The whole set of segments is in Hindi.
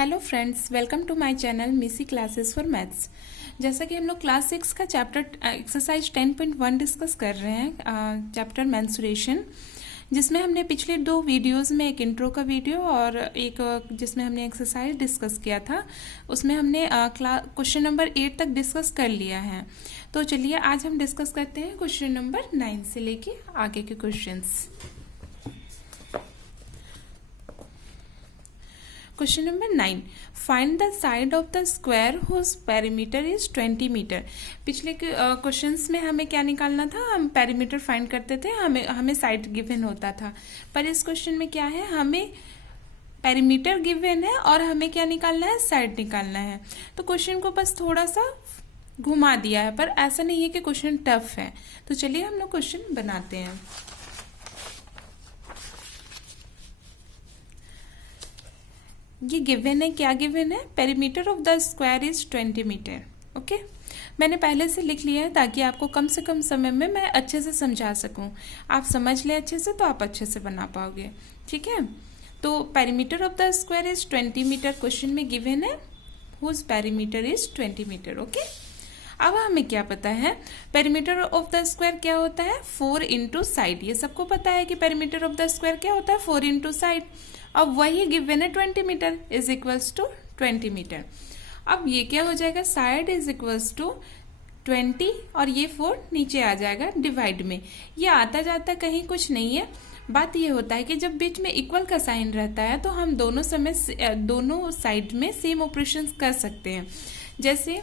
Hello friends, welcome to my channel Missy classes for maths. जैसा कि हम लोग क्लास 6 का चैप्टर एक्सरसाइज 10.1 डिस्कस कर रहे हैं, चैप्टर मेंस्ट्रुएशन, जिसमें हमने पिछले 2 वीडियोस में एक इंट्रो का वीडियो और एक जिसमें हमने एक्सरसाइज डिस्कस किया था, उसमें हमने क्वेश्चन नंबर 8 तक डिस्कस कर लिया है। तो चलिए आज हम डिस्कस करते हैं क्वेश्चन नंबर 9 से लेके आगे के questions. Question number 9, find the side of the square whose perimeter is 20 metre. पिछले क्वेश्चंस में हमें क्या निकालना था, हम पेरीमीटर फाइंड करते थे, हमें साइड गिवन होता था। पर इस क्वेश्चन में क्या है, हमें पेरीमीटर गिवन है और हमें क्या निकालना है, साइड निकालना है। तो क्वेश्चन को बस थोड़ा सा घुमा दिया है, पर ऐसा नहीं है कि क्वेश्चन टफ है। तो चलिए हम लोग क्वेश्चन बनाते हैं। ये गिवन है, क्या गिवन है, perimeter of the square is 20 metre. Okay, मैंने पहले से लिख लिया है ताकि आपको कम से कम समय में मैं अच्छे से समझा सकूं। आप समझ लें अच्छे से तो आप अच्छे से बना पाओगे। ठीक है, तो perimeter of the square is 20 metre question में गिवन है, whose perimeter is 20 metre. Okay, अब हमें क्या पता है, पेरीमीटर ऑफ द स्क्वायर क्या होता है, 4 इंटू साइड। ये सबको पता है कि पेरीमीटर ऑफ द स्क्वायर क्या होता है, 4 इंटू साइड। अब वही गिवन है 20 metre is equals to 20 metre. अब ये क्या हो जाएगा, साइड इज इक्वल्स टू 20 और ये 4 नीचे आ जाएगा डिवाइड में। ये आता जाता कहीं कुछ नहीं है। बात ये होता है कि जब बीच में इक्वल का साइन रहता है तो हम दोनों साइड में सेम ऑपरेशन कर सकते हैं। जैसे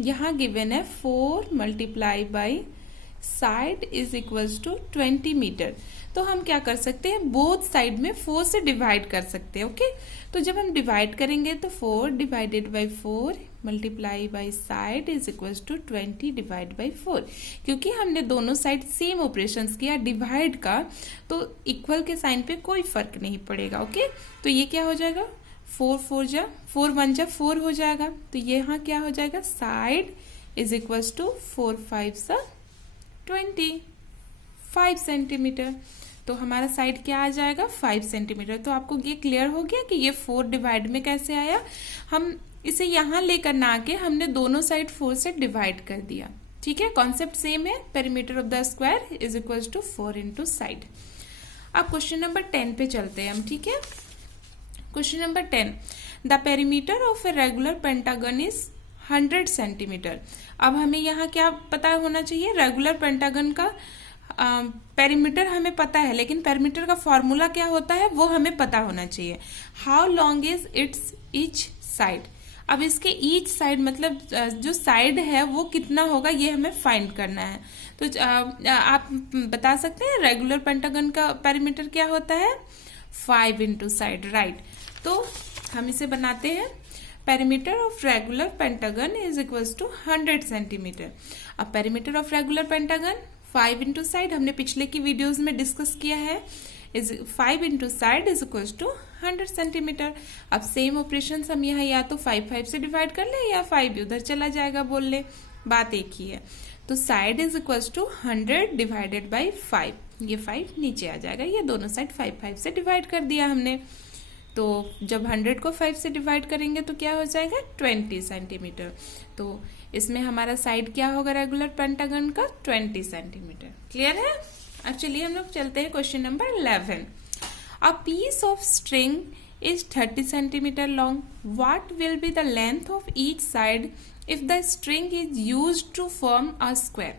यहाँ गिवन है 4 multiply by side is equals to 20 metre. तो हम क्या कर सकते हैं, बोथ साइड में 4 से डिवाइड कर सकते हैं। ओके, तो जब हम डिवाइड करेंगे तो 4 divided by 4 multiply by side is equals to 20 divide by 4। क्योंकि हमने दोनों साइड सेम ऑपरेशंस किया डिवाइड का, तो इक्वल के साइन पे कोई फर्क नहीं पड़ेगा। ओके, तो ये क्या हो जाएगा, 4 1 जा 4 हो जाएगा। तो यहाँ क्या हो जाएगा, side is equals to 4 5 25 centimetre. तो हमारा साइड क्या आ जाएगा, 5 सेंटीमीटर। तो आपको ये क्लियर हो गया कि ये 4 डिवाइड में कैसे आया। हम इसे यहाँ लेकर ना आके हमने दोनों साइड 4 से डिवाइड कर दिया। ठीक है, कॉन्सेप्ट सेम है, perimeter of the square is equals to 4 into side. अब क्वेश्चन नंबर 10 पे चलते हैं हम। ठीक है, question number 10, the perimeter of a regular pentagon is 100 centimetre. अब हमें यहाँ क्या पता होना चाहिए, रेगुलर पेंटागन का पेरीमीटर हमें पता है, लेकिन पेरीमीटर का फॉर्मूला क्या होता है वो हमें पता होना चाहिए। How long is it's each side. अब इसके ईच साइड मतलब जो साइड है वो कितना होगा, ये हमें फाइंड करना है। तो आप बता सकते हैं रेगुलर पेंटागन का पेरीमीटर क्या होता है, 5 इंटू साइड। राइट, तो हम इसे बनाते हैं, perimeter of regular pentagon is equals to 100 centimetre. अब perimeter of regular pentagon 5 into side हमने पिछले की वीडियोस में डिस्कस किया है, is 5 into side is equals to 100 centimetre. अब सेम ऑपरेशन हम यहाँ या तो 5 से डिवाइड कर ले या 5 उधर चला जाएगा, बोल ले, बात एक ही है। तो side is equals to 100 divided by 5, ये 5 नीचे आ जाएगा, ये दोनों साइड 5 से डिवाइड कर दिया हमने। तो जब 100 को 5 से डिवाइड करेंगे तो क्या हो जाएगा, 20 सेंटीमीटर। तो इसमें हमारा साइड क्या होगा रेगुलर पेंटागन का, 20 सेंटीमीटर। क्लियर है। अब चलिए हम लोग चलते हैं question number 11। A piece of string is 30 centimetre long, what will be the length of each side if the string is used to form a square.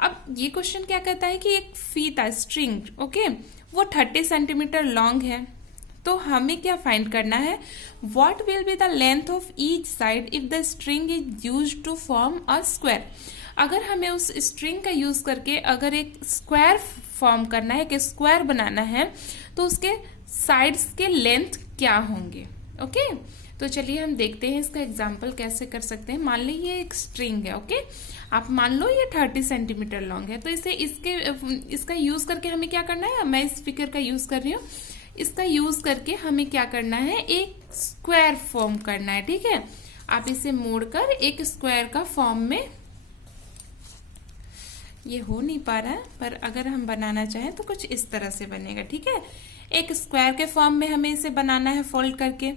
अब ये क्वेश्चन क्या कहता है कि एक फीता स्ट्रिंग, ओके, वो 30 सेंटीमीटर लॉन्ग है। तो हमें क्या फाइंड करना है, what will be the length of each side if the string is used to form a square. अगर हमें उस स्ट्रिंग का यूज करके अगर एक स्क्वायर फॉर्म करना है, कि स्क्वायर बनाना है, तो उसके साइड्स के लेंथ क्या होंगे। ओके, तो चलिए हम देखते हैं इसका एग्जाम्पल कैसे कर सकते हैं। मान ली ये एक स्ट्रिंग है, ओके, आप मान लो ये 30 सेंटीमीटर लॉन्ग है। तो इसका यूज करके हमें क्या करना है, मैं इस फिगर का यूज कर रही हूँ, इसका यूज करके हमें क्या करना है, एक स्क्वायर फॉर्म करना है। ठीक है, आप इसे मोड़कर एक स्क्वायर का फॉर्म में, ये हो नहीं पा रहा है पर अगर हम बनाना चाहें तो कुछ इस तरह से बनेगा। ठीक है, एक स्क्वायर के फॉर्म में हमें इसे बनाना है फोल्ड करके।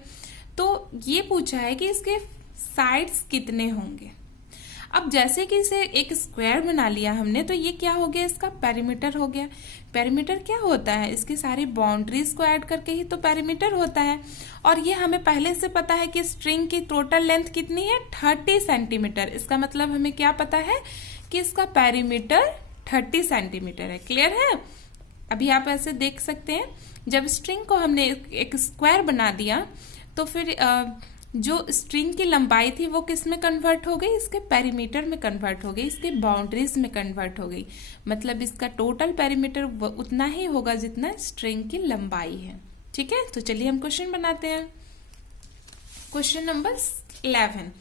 तो ये पूछा है कि इसके साइड्स कितने होंगे। अब जैसे कि इसे एक स्क्वायर बना लिया हमने, तो ये क्या हो गया, इसका पेरीमीटर हो गया। पेरीमीटर क्या होता है, इसकी सारी बाउंड्रीज को ऐड करके ही तो पेरीमीटर होता है। और ये हमें पहले से पता है कि स्ट्रिंग की टोटल लेंथ कितनी है, 30 सेंटीमीटर। इसका मतलब हमें क्या पता है कि इसका पेरीमीटर 30 सेंटीमीटर है। क्लियर है। अभी आप ऐसे देख सकते हैं, जब स्ट्रिंग को हमने एक स्क्वायर बना दिया तो फिर जो स्ट्रिंग की लंबाई थी वो किस में कन्वर्ट हो गई, इसके पेरीमीटर में कन्वर्ट हो गई, इसके बाउंड्रीज में कन्वर्ट हो गई। मतलब इसका टोटल पेरीमीटर उतना ही होगा जितना स्ट्रिंग की लंबाई है। ठीक है, तो चलिए हम क्वेश्चन बनाते हैं। Question number 11।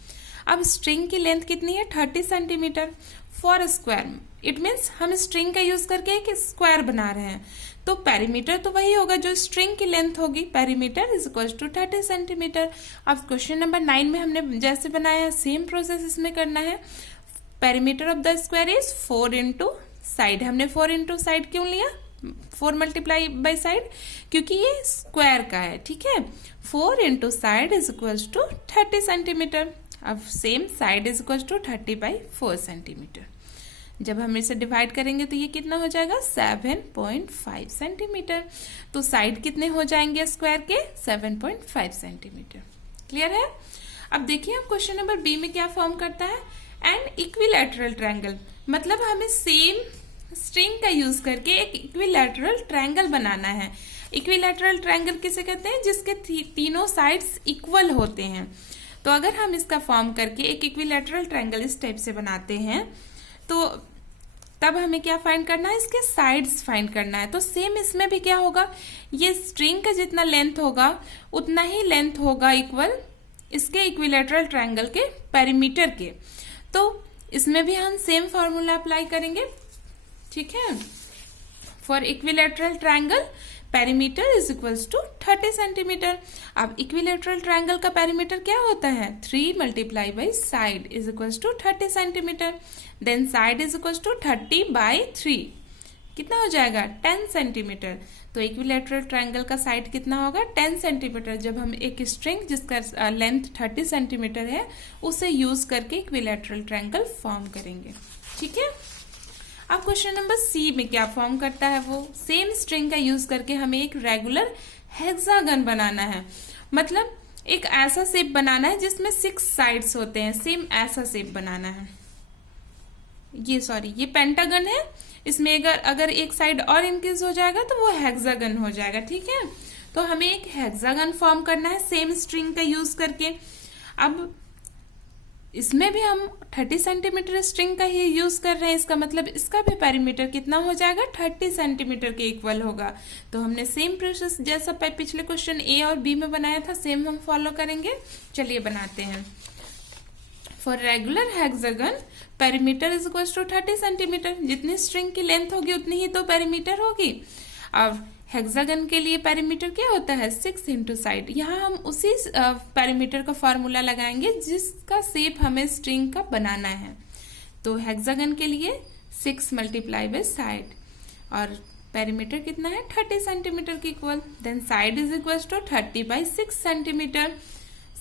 अब स्ट्रिंग की लेंथ कितनी है, 30 centimetre for square. It means हम स्ट्रिंग का यूज करके एक स्क्वायर बना रहे हैं, तो पेरीमीटर तो वही होगा जो स्ट्रिंग की लेंथ होगी। Perimeter is equal to 30 centimetre. अब क्वेश्चन नंबर 9 में हमने जैसे बनाया सेम प्रोसेस इसमें करना है। Perimeter of the square is 4 into side. हमने 4 इंटू साइड क्यों लिया, 4 मल्टीप्लाई बाई साइड, क्योंकि ये स्क्वायर का है। ठीक है, 4 into side is equal to 30 centimetre. अब same side is equal to 30 by 4 centimetre. जब हम इसे डिवाइड करेंगे तो ये कितना हो जाएगा, 7.5 सेंटीमीटर। तो साइड कितने हो जाएंगे स्क्वायर के, 7.5 सेंटीमीटर। क्लियर है। अब देखिए हम क्वेश्चन नंबर बी में क्या फॉर्म करता है, एन इक्विलैटरल ट्रायंगल। मतलब हमें सेम स्ट्रिंग का यूज करके एक इक्विलैटरल ट्रायंगल बनाना है। इक्विलैटरल ट्रायंगल किसे कहते हैं, जिसके तीनों साइड्स इक्वल होते हैं। तो अगर हम इसका फॉर्म करके एक इक्विलैटरल ट्रायंगल इस टाइप से बनाते हैं, तो तब हमें क्या फाइंड करना है, इसके साइड्स फाइंड करना है। तो सेम इसमें भी क्या होगा, ये स्ट्रिंग का जितना लेंथ होगा उतना ही लेंथ होगा इक्वल इसके इक्विलैटरल ट्रायंगल के पेरीमीटर के। तो इसमें भी हम सेम फॉर्मूला अप्लाई करेंगे। ठीक है, for equilateral triangle perimeter is equals to 30 centimetre. अब इक्विलैटरल ट्रायंगल का पेरीमीटर क्या होता है, 3 multiply by side is equals to 30 centimetre. Then side is equals to 30 by 3, कितना हो जाएगा, 10 सेंटीमीटर। तो इक्विलैटरल ट्रायंगल का साइड कितना होगा, 10 सेंटीमीटर। जब हम एक स्ट्रिंग जिसका लेंथ 30 सेंटीमीटर है उसे यूज करके इक्विलैटरल ट्रायंगल फॉर्म करेंगे। ठीक है। अब क्वेश्चन नंबर सी में क्या फॉर्म करता है, वो सेम स्ट्रिंग का यूज करके हमें एक रेगुलर हेक्सागन बनाना है। मतलब एक ऐसा शेप बनाना है जिसमें 6 साइड्स होते हैं, सेम ऐसा शेप बनाना है। ये पेंटागन है, इसमें अगर एक साइड और इंक्रीज हो जाएगा तो वो हेक्सागन हो जाएगा। ठीक है, तो हमें एक हेक्सागन फॉर्म करना है सेम स्ट्रिंग का यूज करके। अब इसमें भी हम 30 सेंटीमीटर स्ट्रिंग का ही यूज कर रहे हैं, इसका मतलब इसका भी पेरीमीटर कितना हो जाएगा, 30 सेंटीमीटर के इक्वल होगा। तो हमने सेम प्रोसेस जैसा पिछले क्वेश्चन ए और बी में बनाया था सेम हम फॉलो करेंगे। चलिए बनाते हैं। For regular hexagon perimeter is equal to 30 centimetre. जितनी स्ट्रिंग की लेंथ होगी उतनी ही तो पेरीमीटर होगी। अब हेक्सागन के लिए पेरीमीटर क्या होता है, 6 इंटू साइड। यहाँ हम उसी पेरीमीटर का फॉर्मूला लगाएंगे जिसका शेप हमें स्ट्रिंग का बनाना है। तो हेक्सागन के लिए 6 मल्टीप्लाई बाय साइड, और पेरीमीटर कितना है, 30 सेंटीमीटर के equal. Then side is equal to 30 by 6 centimetre.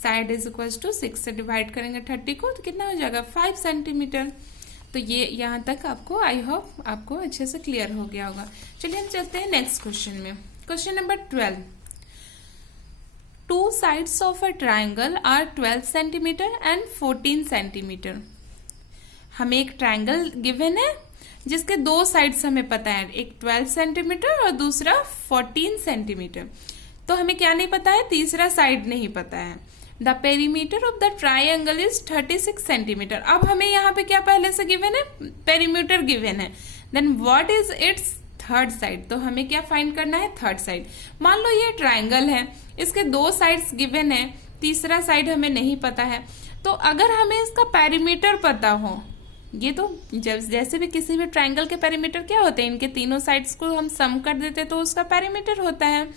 Side is equal to 6 से डिवाइड करेंगे 30 को, तो कितना हो जाएगा, 5 सेंटीमीटर। तो ये यहाँ तक आपको आई होप आपको अच्छे से क्लियर हो गया होगा। चलिए हम चलते हैं नेक्स्ट क्वेश्चन में। Question number 12। 2 sides of a triangle are 12 centimetre and 14 centimetre. हमें एक ट्राइंगल गिवन है जिसके 2 साइड्स हमें पता है, एक 12 सेंटीमीटर और दूसरा 14 सेंटीमीटर। तो हमें क्या नहीं पता है, तीसरा साइड नहीं पता है। The perimeter of the triangle is 36 centimetre. अब हमें यहाँ पे क्या पहले से गिवन है, पेरीमीटर गिवन है। Then what is its third side. तो हमें क्या फाइंड करना है, थर्ड साइड। मान लो ये ट्राइंगल है, इसके 2 साइड्स गिवन है, तीसरा साइड हमें नहीं पता है। तो अगर हमें इसका पेरीमीटर पता हो, ये तो जैसे भी किसी भी ट्राइंगल के पेरीमीटर क्या होते हैं, इनके तीनों साइड्स को हम सम कर देते तो उसका पेरीमीटर होता है।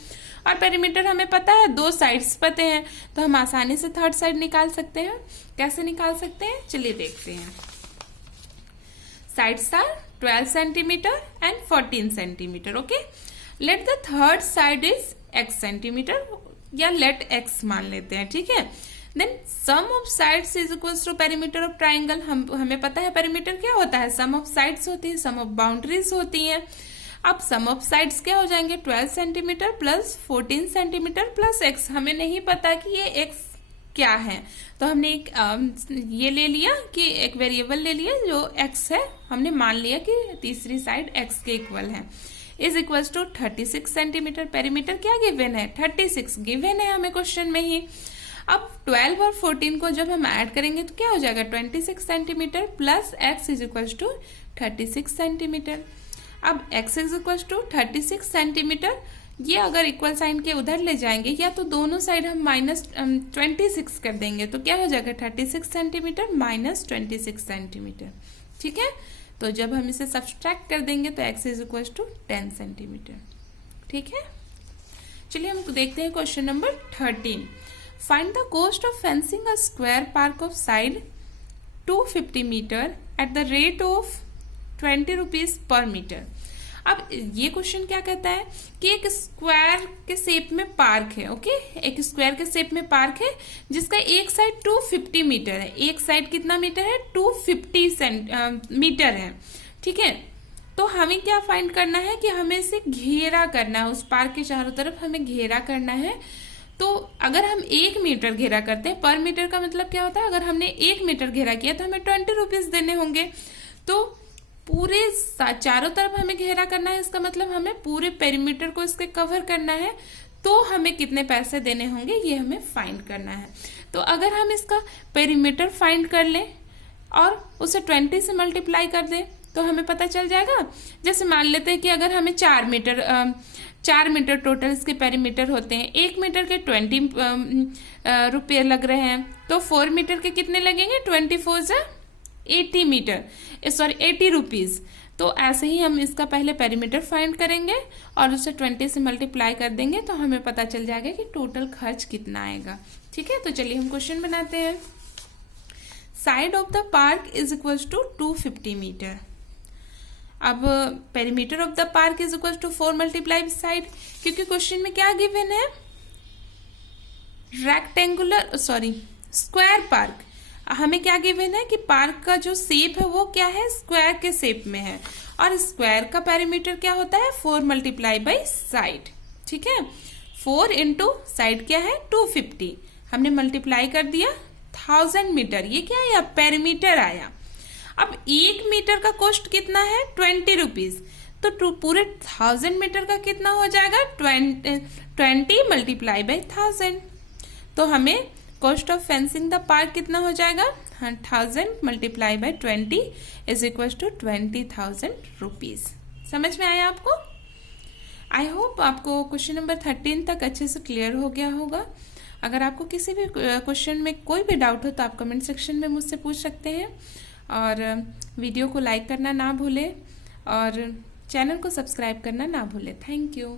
और पेरीमीटर हमें पता है, 2 साइड्स पते हैं, तो हम आसानी से थर्ड साइड निकाल सकते हैं। कैसे निकाल सकते हैं, चलिए देखते हैं। Sides are 12 centimetre and 14 centimetre. Okay, let the third side is x centimetre. या लेट एक्स मान लेते हैं, ठीक है। Then sum of sides is equal to perimeter of triangle. हमें पता है पेरीमीटर क्या होता है, सम ऑफ साइड्स होती है, सम ऑफ बाउंड्रीज होती है। अब सम ऑफ साइड्स क्या हो जाएंगे, 12 centimetre plus 14 centimetre plus x. हमें नहीं पता कि ये एक्स क्या है, तो हमने एक ये ले लिया कि एक वेरिएबल ले लिया जो एक्स है, हमने मान लिया कि तीसरी साइड एक्स के इक्वल है। Is equal to 36 centimetre. Perimeter क्या गिवन है, 36 गिवन है हमें क्वेश्चन में ही। अब 12 और 14 को जब हम ऐड करेंगे तो क्या हो जाएगा, 26 centimetre plus x is equal to 36 centimetre. अब x is equal to 36 centimetre, ये अगर इक्वल साइन के उधर ले जाएंगे या तो दोनों साइड हम -26 कर देंगे तो क्या हो जाएगा, 36 सेंटीमीटर माइनस 26 सेंटीमीटर, ठीक है। तो जब हम इसे सब्सट्रैक्ट कर देंगे तो x is equal to 10 centimetre, ठीक है। चलिए हम देखते हैं question number 13। Find the cost of fencing a square park of side 250 metre at the rate of 20 rupees per metre. अब ये क्वेश्चन क्या कहता है कि एक स्क्वायर के शेप में पार्क है, ओके, एक स्क्वायर के शेप में पार्क है जिसका एक साइड 250 मीटर है। एक साइड कितना मीटर है, 250 मीटर है, ठीक है। तो हमें क्या फाइंड करना है कि हमें इसे घेरा करना है, उस पार्क के चारों तरफ हमें घेरा करना है। तो अगर हम 1 मीटर घेरा करते हैं, पर मीटर का मतलब क्या होता है, अगर हमने 1 मीटर घेरा किया तो हमें 20 रुपीज देने होंगे। तो पूरे चारों तरफ हमें घेरा करना है, इसका मतलब हमें पूरे पेरीमीटर को इसके कवर करना है, तो हमें कितने पैसे देने होंगे ये हमें फाइंड करना है। तो अगर हम इसका पेरीमीटर फाइंड कर लें और उसे 20 से मल्टीप्लाई कर दें तो हमें पता चल जाएगा। जैसे मान लेते हैं कि अगर हमें 4 मीटर टोटल इसके पेरीमीटर होते हैं, 1 मीटर के 20 रुपये लग रहे हैं, तो 4 मीटर के कितने लगेंगे, 24 से 80 रुपीज। तो ऐसे ही हम इसका पहले पेरीमीटर फाइंड करेंगे और उसे 20 से मल्टीप्लाई कर देंगे तो हमें पता चल जाएगा कि टोटल खर्च कितना आएगा, ठीक है। तो चलिए हम क्वेश्चन बनाते हैं। Side of the park is equal to 250 metre. अब perimeter of the park is equal to 4 multiply side, क्योंकि क्वेश्चन में क्या गिवन है, स्क्वायर पार्क। हमें क्या गिवन है कि पार्क का जो शेप है वो क्या है, स्क्वायर के शेप में है, और स्क्वायर का पेरीमीटर क्या होता है, 4 मल्टीप्लाई बाई साइड, ठीक है। 4 इंटू साइड क्या है, 250, हमने मल्टीप्लाई कर दिया 1000 मीटर, ये क्या आया, पेरीमीटर आया। अब 1 मीटर का कॉस्ट कितना है, 20 रुपीज, तो पूरे 1000 मीटर का कितना हो जाएगा, 20 मल्टीप्लाई बाई 1000। तो हमें cost of fencing the park कितना हो जाएगा, 1000 multiply by 20 is equal to 20,000 rupees. समझ में आया आपको? आई होप आपको क्वेश्चन नंबर 13 तक अच्छे से क्लियर हो गया होगा। अगर आपको किसी भी क्वेश्चन में कोई भी डाउट हो तो आप कमेंट सेक्शन में मुझसे पूछ सकते हैं, और वीडियो को लाइक करना ना भूलें और चैनल को सब्सक्राइब करना ना भूलें। Thank you.